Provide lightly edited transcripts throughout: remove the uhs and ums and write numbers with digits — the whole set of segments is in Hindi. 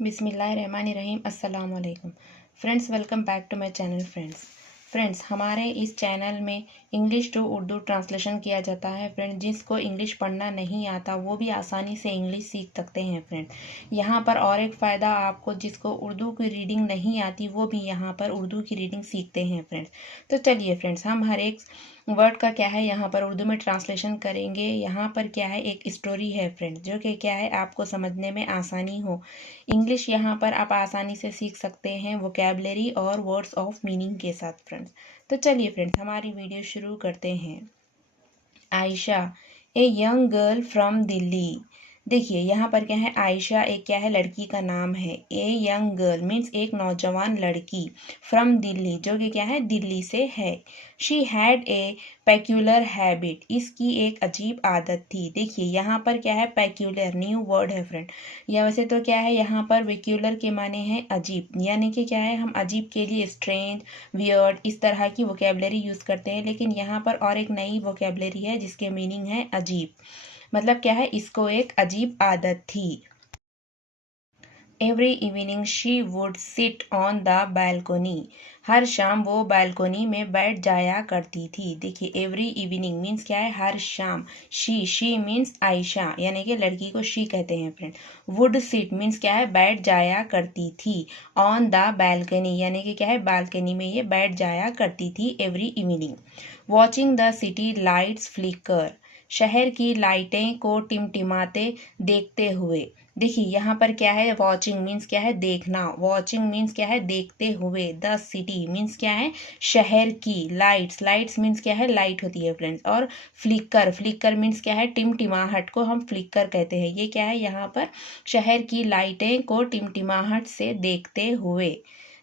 बिस्मिल्लाहिर्रहमानिर्रहीम अस्सलाम वालेकुम friends, welcome back to my channel. Friends हमारे इस चैनल में इंग्लिश टू उर्दू ट्रांसलेशन किया जाता है। फ्रेंड्स, जिसको इंग्लिश पढ़ना नहीं आता वो भी आसानी से इंग्लिश सीख सकते हैं। फ्रेंड्स, यहाँ पर और एक फ़ायदा आपको, जिसको उर्दू की रीडिंग नहीं आती वो भी यहाँ पर उर्दू की रीडिंग सीखते हैं। फ्रेंड्स, तो चलिए फ्रेंड्स, हम हर एक वर्ड का क्या है यहाँ पर उर्दू में ट्रांसलेशन करेंगे। यहाँ पर क्या है, एक स्टोरी है फ्रेंड्स, जो कि क्या है आपको समझने में आसानी हो। इंग्लिश यहाँ पर आप आसानी से सीख सकते हैं वोकेबलरी और वर्ड्स ऑफ मीनिंग के साथ। फ्रेंड्स, तो चलिए फ्रेंड्स, हमारी वीडियो शुरू करते हैं। Ayesha, a young girl from Delhi. देखिए यहाँ पर क्या है, आयशा एक क्या है, लड़की का नाम है। ए यंग गर्ल मीन्स एक नौजवान लड़की, फ्रॉम दिल्ली जो कि क्या है, दिल्ली से है। She had a peculiar habit, इसकी एक अजीब आदत थी। देखिए यहाँ पर क्या है, पेक्यूलर न्यू वर्ड है फ्रेंड। या वैसे तो क्या है, यहाँ पर वेक्यूलर के माने हैं अजीब, यानी कि क्या है, हम अजीब के लिए स्ट्रेंज, वियर्ड इस तरह की वोकेबलरी यूज़ करते हैं। लेकिन यहाँ पर और एक नई वोकेबलरी है जिसके मीनिंग है अजीब। मतलब क्या है, इसको एक अजीब आदत थी। Every evening she would sit on the balcony, हर शाम वो बालकोनी में बैठ जाया करती थी। देखिए एवरी इवनिंग मीन्स क्या है, हर शाम। शी मीन्स आयशा, यानी कि लड़की को शी कहते हैं फ्रेंड। वुड सिट मीन्स क्या है, बैठ जाया करती थी। ऑन द बालकनी यानी कि क्या है, बालकनी में ये बैठ जाया करती थी every evening. Watching the city lights flicker, शहर की लाइटें को टिमटिमाते देखते हुए। देखिए यहाँ पर क्या है, वॉचिंग मीन्स क्या है, देखना। वॉचिंग मीन्स क्या है, देखते हुए। द सिटी मीन्स क्या है, शहर की। लाइट्स मीन्स क्या है, लाइट होती है फ्रेंड्स। और फ्लिकर मीन्स क्या है, टिमटिमाहट को हम फ्लिकर कहते हैं। ये क्या है, यहाँ पर शहर की लाइटें को टिमटिमाहट से देखते हुए।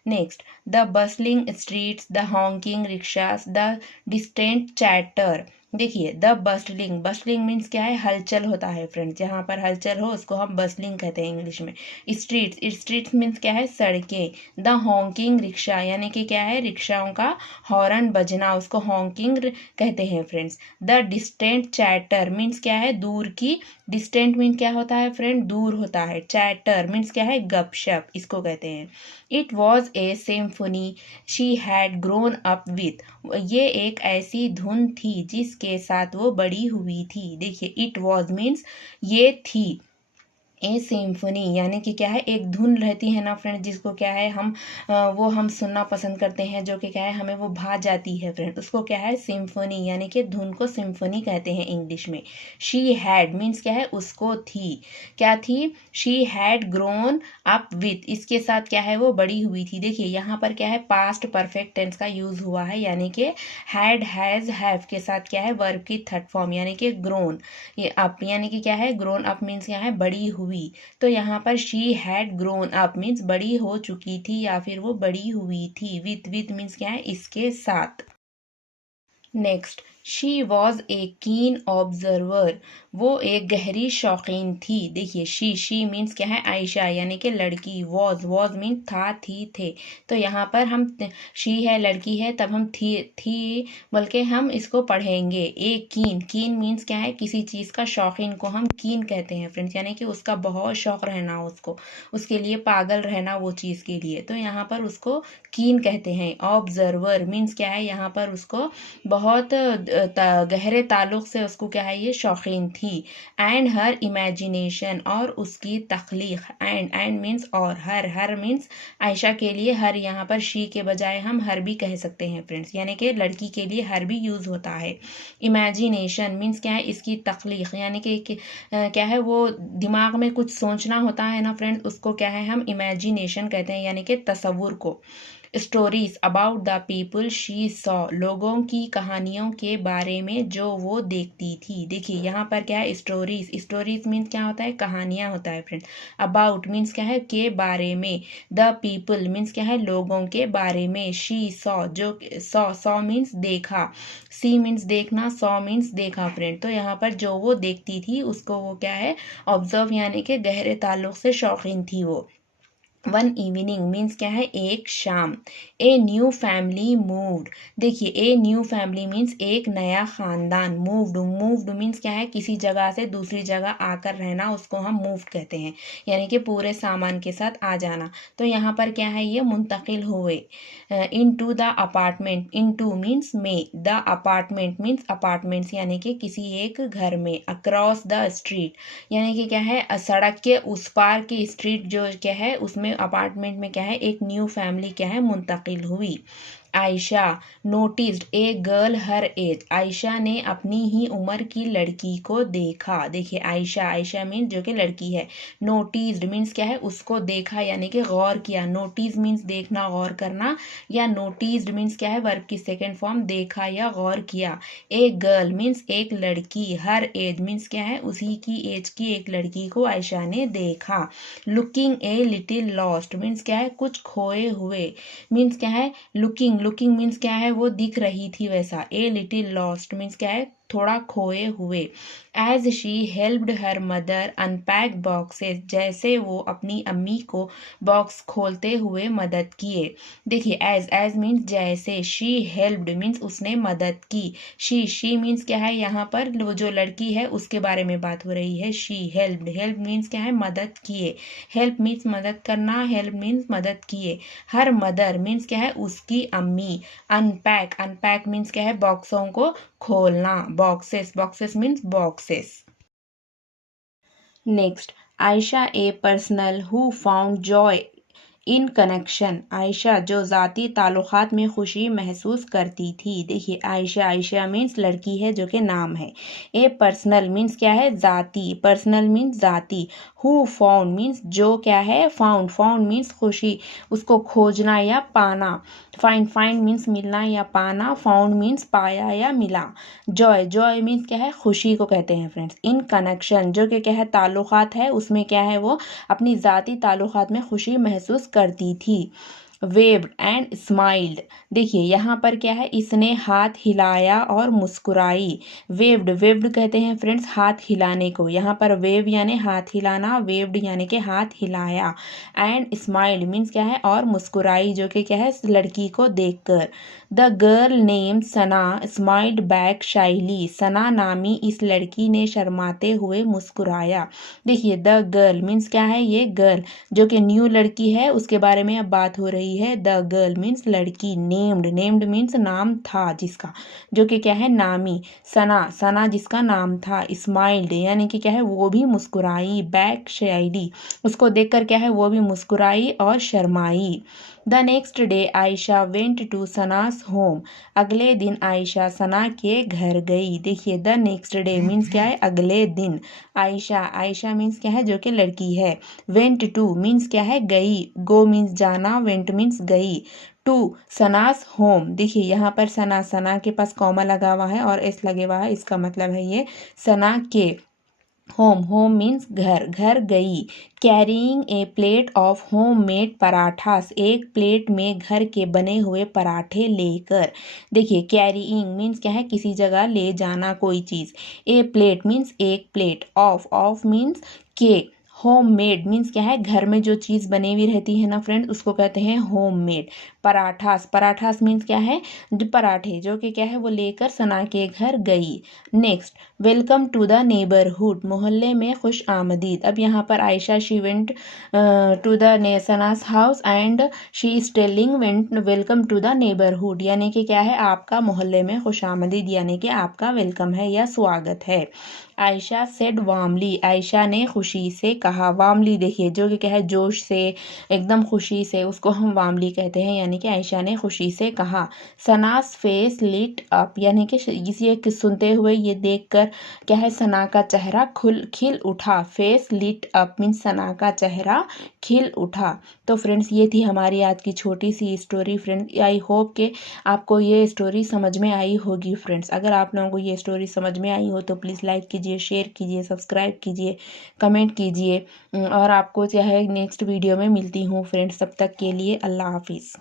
Next, the bustling streets, the honking rickshaws, the distant chatter. देखिए द बस्टलिंग मीन्स क्या है, हलचल होता है फ्रेंड्स। जहाँ पर हलचल हो उसको हम बस्टलिंग कहते हैं इंग्लिश में। स्ट्रीट्स मीन्स क्या है, सड़कें। द हॉन्किंग रिक्शा यानी कि क्या है, रिक्शाओं का हॉर्न बजना, उसको हॉन्किंग कहते हैं friends. The distant chatter means क्या है, दूर की। डिस्टेंट मीन्स क्या होता है फ्रेंड, दूर होता है। चैटर मीन्स क्या है, गपशप, इसको कहते हैं। It was a symphony she had grown up with, ये एक ऐसी धुन थी जिसके साथ वो बड़ी हुई थी। देखिए इट वॉज मीन्स ये थी, ए सिम्फनी यानी कि क्या है, एक धुन रहती है ना फ्रेंड, जिसको क्या है हम वो हम सुनना पसंद करते हैं, जो कि क्या है हमें वो भा जाती है फ्रेंड, उसको क्या है, सिम्फनी यानी कि धुन को सिम्फनी कहते हैं इंग्लिश में। शी हैड मीन्स क्या है, उसको थी। क्या थी, she had grown up with, इसके साथ क्या है, वो बड़ी हुई थी। देखिए यहाँ पर क्या है, पास्ट परफेक्ट टेंस का यूज़ हुआ है, यानी कि हैड, हैज़, हैव के साथ क्या है, वर्ब की थर्ड फॉर्म यानी कि ग्रोन। ये अप यानी कि क्या है, ग्रोन अप मीन्स क्या है, बड़ी हुई। तो यहाँ पर she had grown up means बड़ी हो चुकी थी या फिर वो बड़ी हुई थी। विथ मीन्स क्या है, इसके साथ। नेक्स्ट, शी वॉज ए कीन ऑब्जर्वर, वो एक गहरी शौकीन थी। देखिए शी मीन्स क्या है, आयशा यानी कि लड़की। वॉज मीन्स था, थी, थे। तो यहाँ पर हम शी है, लड़की है, तब हम थी बल्कि हम इसको पढ़ेंगे। ए कीन मीन्स क्या है, किसी चीज़ का शौकीन को हम कीन कहते हैं फ्रेंड्स, यानी कि उसका बहुत शौक रहना उसको, उसके लिए पागल रहना वो चीज़ के लिए। तो यहाँ पर उसको कीन कहते हैं। ऑब्जर्वर मीन्स क्या है, यहाँ पर उसको बहुत गहरे ताल्लुक़ से उसको क्या है, ये शौकीन थी। एंड हर इमेजिनेशन, और उसकी तख्लीक। एंड मीन्स और, हर मीन्स आयशा के लिए हर, यहाँ पर शी के बजाय हम हर भी कह सकते हैं फ्रेंड्स, यानी कि लड़की के लिए हर भी यूज़ होता है। इमेजिनेशन मीन्स क्या है, इसकी तख्लीक, यानी कि क्या है, वो दिमाग में कुछ सोचना होता है ना फ्रेंड्स, उसको क्या है, हम इमेजिनेशन कहते हैं, यानी कि तसव्वुर को। Stories about the people she saw, लोगों की कहानियों के बारे में जो वो देखती थी। देखिए यहाँ पर क्या है, स्टोरीज मीन्स क्या होता है, कहानियाँ होता है फ्रेंड। अबाउट मीन्स क्या है, के बारे में। द पीपल मीन्स क्या है, लोगों के बारे में। शी सॉ, जो सॉ मीन्स देखा। सी मीन्स देखना, सॉ मीन्स देखा फ्रेंड। तो यहाँ पर जो वो देखती थी उसको वो क्या है, ऑब्जर्व यानी कि गहरे ताल्लुक से शौकीन थी वो। वन इवनिंग मीन्स क्या है, एक शाम। ए न्यू फैमिली मूव्ड, देखिए ए न्यू फैमिली मीन्स एक नया खानदान। मूव्ड, मूव्ड मीन्स क्या है, किसी जगह से दूसरी जगह आकर रहना, उसको हम मूव्ड कहते हैं, यानी कि पूरे सामान के साथ आ जाना। तो यहाँ पर क्या है, ये मुंतकिल हुए। Into the apartment, into means में, द अपार्टमेंट मीन्स अपार्टमेंट्स यानी कि किसी एक घर में। अक्रॉस द स्ट्रीट यानी कि क्या है, सड़क के उस पार की स्ट्रीट जो क्या है उसमें अपार्टमेंट में क्या है, एक न्यू फैमिली क्या है, मुंतकिल हुई। Ayesha noticed a girl her age, Ayesha ने अपनी ही उम्र की लड़की को देखा। देखिए आयशा, आयशा मीन्स जो कि लड़की है। नोटिस्ड मीन्स क्या है, उसको देखा यानी कि गौर किया। नोटिस मीन्स देखना, गौर करना, या नोटिस्ड मीन्स क्या है, वर्ब की सेकेंड फॉर्म, देखा या गौर किया। ए गर्ल मीन्स एक लड़की, हर एज मीन्स क्या है, उसी की एज की एक लड़की को आयशा ने देखा। Looking a little lost means क्या है, कुछ खोए हुए। मीन्स क्या है, लुकिंग, लुकिंग मीन्स क्या है, वो दिख रही थी वैसा। ए लिटिल लॉस्ट मीन्स क्या है, थोड़ा खोए हुए। As she helped her mother unpack boxes, जैसे वो अपनी अम्मी को बॉक्स खोलते हुए मदद किए। देखिए एज, एज मीन्स जैसे, शी हेल्प्ड मीन्स उसने मदद की। शी मीन्स क्या है, यहाँ पर वो जो लड़की है उसके बारे में बात हो रही है। शी हेल्प्ड, हेल्प मीन्स क्या है, मदद किए। हेल्प मीन्स मदद करना, हेल्प मीन्स मदद किए। हर मदर मीन्स क्या है, उसकी अम्मी। अनपैक, अनपैक मीन्स क्या है, बॉक्सों को खोलना। Boxes, boxes means boxes. Next, Ayesha A personal who found joy in connection, Ayesha जो ज़ाती ताल्लुकात में खुशी महसूस करती थी। देखिए आयशा, आयशा मीन्स लड़की है जो कि नाम है। ए पर्सनल मीन्स क्या है, ज़ाती, पर्सनल मीन्स ज़ाती। हु फाउंड मीन्स जो क्या है, फाउंड, फाउंड मीन्स खुशी, उसको खोजना या पाना। फाइंड, फाइंड मीन्स मिलना या पाना। फाउंड मीन्स पाया या मिला। जॉय, जॉय मीन्स क्या है, खुशी को कहते हैं फ्रेंड्स। इन कनेक्शन जो कि क्या है, ताल्लुकात है, उसमें क्या है, वो अपनी ज़ाती ताल्लुकात में खुशी महसूस करती थी। वेव्ड एंड स्माइल्ड, देखिए यहाँ पर क्या है, इसने हाथ हिलाया और मुस्कुराई। वेव्ड, वेव्ड कहते हैं फ्रेंड्स हाथ हिलाने को। यहाँ पर वेव यानी हाथ हिलाना, वेव्ड यानी कि हाथ हिलाया। एंड स्माइल्ड मीन्स क्या है, और मुस्कुराई, जो कि क्या है, लड़की को देखकर। The girl name Sana smiled back shyly, Sana नामी इस लड़की ने शर्माते हुए मुस्कुराया। देखिए द गर्ल मीन्स क्या है, ये गर्ल जो कि न्यू लड़की है उसके बारे में अब बात हो रही है। द गर्ल मीन्स लड़की। नेम्ड, नेम्ड मीन्स नाम था जिसका, जो कि क्या है, नामी। सना, सना जिसका नाम था। स्माइल्ड यानी कि क्या है, वो भी मुस्कुराई। बैक शाइली, उसको देखकर क्या है, वो भी मुस्कुराई और शर्माई। The next day Aisha went to Sana's home, अगले दिन आयशा सना के घर गई। देखिए द नेक्स्ट डे मीन्स क्या है, अगले दिन। आयशा, आयशा मीन्स क्या है, जो कि लड़की है। वेंट टू मीन्स क्या है, गई। गो मीन्स जाना, वेंट मीन्स गई। टू सनास होम, देखिए यहाँ पर सना, सना के पास कॉमा लगा हुआ है और एस लगे हुआ है, इसका मतलब है ये सना के। होम, होम मीन्स घर, घर गई। Carrying a plate of home made parathas, एक प्लेट में घर के बने हुए पराठे लेकर। देखिए कैरिंग मीन्स क्या है, किसी जगह ले जाना कोई चीज़। ए प्लेट मीन्स एक प्लेट। ऑफ, ऑफ मीन्स के। होम मेड मीन्स क्या है, घर में जो चीज़ बनी हुई रहती है ना फ्रेंड्स, उसको कहते हैं home made. Parathas, parathas means क्या है, जो पराठे, जो कि क्या है, वो लेकर सना के घर गई। Next, welcome to the neighbourhood, मोहल्ले में खुश आमदीद। अब यहाँ पर Aisha she went to the Sana's house and she is telling welcome to the neighbourhood, यानी कि क्या है, आपका मोहल्ले में खुश आमदीद, यानी कि आपका वेलकम है या स्वागत है। आयशा सेड वार्मली, आयशा ने खुशी से कहा। वार्मली देखिए, जो कि क्या है, जोश से, एकदम खुशी से, उसको हम वार्मली कहते हैं, यानी कि आयशा ने खुशी से कहा। सनास फेस लिट अप, यानी कि इसे सुनते हुए, ये देखकर क्या है, सना का चेहरा खिल उठा। फेस लिट अप मीन्स सना का चेहरा खिल उठा। तो फ्रेंड्स ये थी हमारी आज की छोटी सी स्टोरी। फ्रेंड्स आई होप कि आपको ये स्टोरी समझ में आई होगी। फ्रेंड्स अगर आप लोगों को ये स्टोरी समझ में आई हो तो प्लीज़ लाइक कीजिए, शेयर कीजिए, सब्सक्राइब कीजिए, कमेंट कीजिए, और आपको चाहे नेक्स्ट वीडियो में मिलती हूँ फ्रेंड्स। तब तक के लिए अल्लाह हाफिज़।